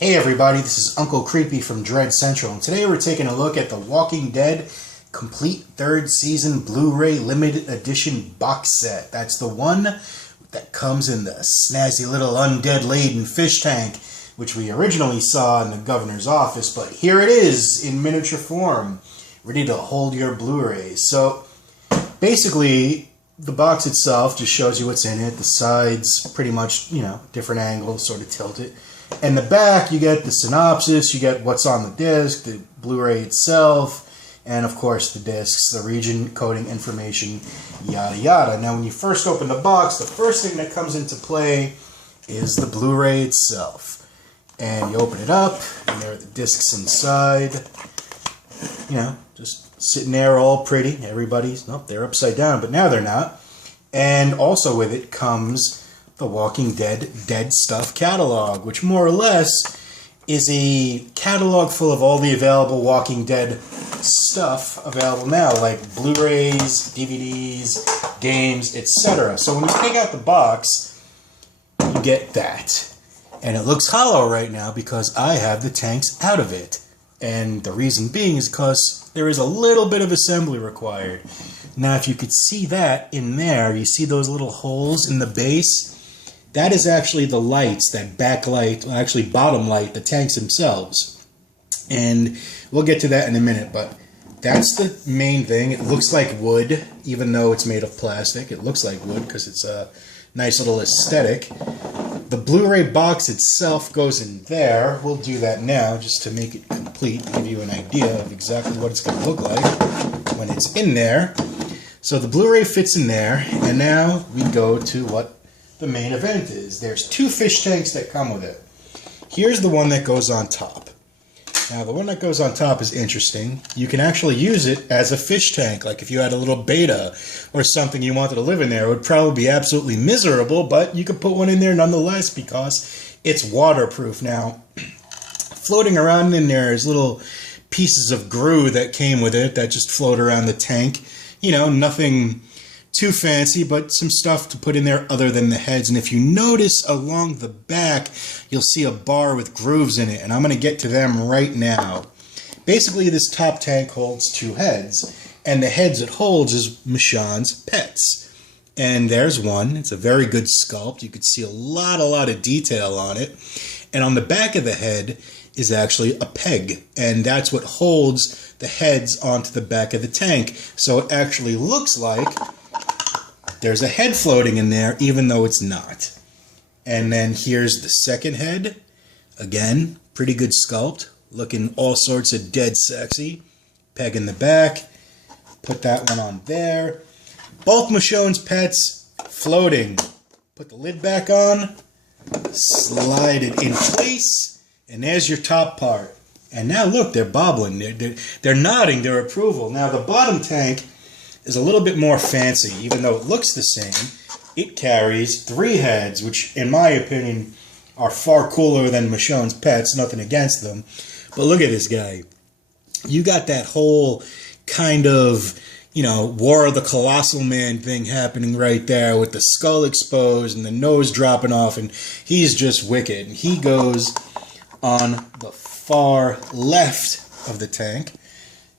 Hey everybody, this is Uncle Creepy from Dread Central, and today we're taking a look at The Walking Dead Complete Third Season Blu-ray Limited Edition box set. That's the one that comes in the snazzy little undead-laden fish tank, which we originally saw in the governor's office, but here it is in miniature form, ready to hold your Blu-rays. So, basically, the box itself just shows you what's in it. The sides, pretty much, different angles, sort of tilted. And the back, you get the synopsis, you get what's on the disc, the Blu-ray itself, and of course the discs, the region coding information, yada yada. Now when you first open the box, the first thing that comes into play is the Blu-ray itself. And you open it up, and there are the discs inside. Just sitting there all pretty. Everybody's, nope, they're upside down, but now they're not. And also with it comes The Walking Dead Dead Stuff catalog, which more or less is a catalog full of all the available Walking Dead stuff available now, like Blu-rays, DVDs, games, etc. So when you take out the box, you get that. And it looks hollow right now because I have the tanks out of it. And the reason being is because there is a little bit of assembly required. Now, if you could see that in there, you see those little holes in the base? That is actually the lights, that backlight, well, actually bottom light, the tanks themselves. And we'll get to that in a minute, but that's the main thing. It looks like wood, even though it's made of plastic. It looks like wood because it's a nice little aesthetic. The Blu-ray box itself goes in there. We'll do that now just to make it complete, give you an idea of exactly what it's going to look like when it's in there. So the Blu-ray fits in there, and now we go to what the main event is. There's two fish tanks that come with it. Here's the one that goes on top. Now the one that goes on top is interesting. You can actually use it as a fish tank, like if you had a little beta or something you wanted to live in there. It would probably be absolutely miserable, but you could put one in there nonetheless because it's waterproof. Now, floating around in there is little pieces of glue that came with it that just float around the tank. Nothing too fancy, but some stuff to put in there other than the heads. And if you notice along the back, you'll see a bar with grooves in it, and I'm going to get to them right now. Basically, this top tank holds two heads, and the heads it holds is Michonne's pets. And there's one. It's a very good sculpt. You could see a lot of detail on it. And on the back of the head is actually a peg, and that's what holds the heads onto the back of the tank. So it actually looks like there's a head floating in there, even though it's not. And then here's the second head. Again, pretty good sculpt. Looking all sorts of dead sexy. Peg in the back. Put that one on there. Both Michonne's pets floating. Put the lid back on. Slide it in place. And there's your top part. And now look, they're bobbling. They're nodding their approval. Now the bottom tank is a little bit more fancy. Even though it looks the same, it carries three heads, which in my opinion are far cooler than Michonne's pets. Nothing against them, but look at this guy. You got that whole kind of War of the Colossal Man thing happening right there with the skull exposed and the nose dropping off, and he's just wicked. And he goes on the far left of the tank.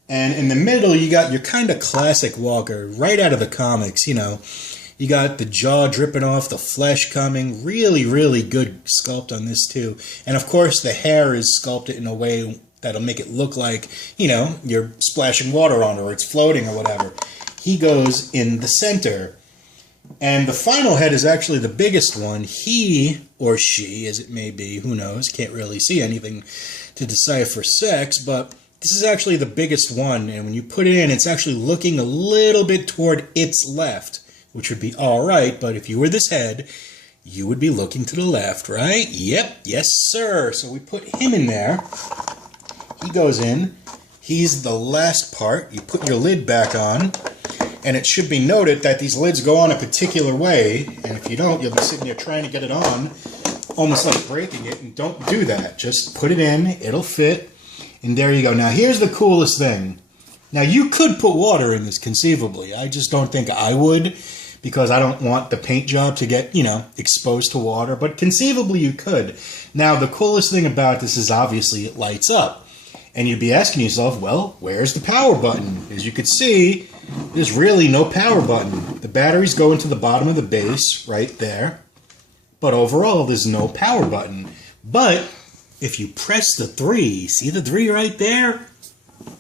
And in the middle, you got your kind of classic walker, right out of the comics, You got the jaw dripping off, the flesh coming. Really, really good sculpt on this, too. And, of course, the hair is sculpted in a way that'll make it look like, you're splashing water on it or it's floating or whatever. He goes in the center. And the final head is actually the biggest one. He, or she, as it may be, who knows, can't really see anything to decipher sex, but this is actually the biggest one, and when you put it in, it's actually looking a little bit toward its left, which would be all right, but if you were this head, you would be looking to the left, right? Yep, yes, sir. So we put him in there. He goes in. He's the last part. You put your lid back on, and it should be noted that these lids go on a particular way, and if you don't, you'll be sitting there trying to get it on, almost like breaking it, and don't do that. Just put it in. It'll fit. And there you go. Now, here's the coolest thing. Now, you could put water in this conceivably. I just don't think I would because I don't want the paint job to get, exposed to water, but conceivably you could. Now, the coolest thing about this is obviously it lights up. And you'd be asking yourself, well, where's the power button? As you can see, there's really no power button. The batteries go into the bottom of the base right there. But overall, there's no power button. But if you press the 3, see the 3 right there?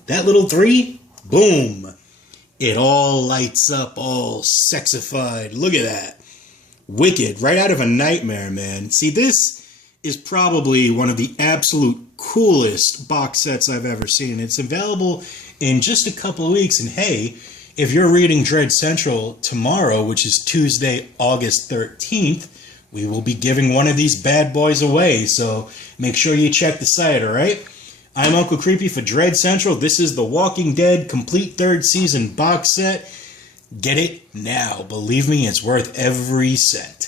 That little 3? Boom. It all lights up, all sexified. Look at that. Wicked. Right out of a nightmare, man. See, this is probably one of the absolute coolest box sets I've ever seen. It's available in just a couple of weeks. And hey, if you're reading Dread Central tomorrow, which is Tuesday, August 13th, we will be giving one of these bad boys away. So make sure you check the site, all right? I'm Uncle Creepy for Dread Central. This is The Walking Dead complete 3rd season box set. Get it now. Believe me, it's worth every cent.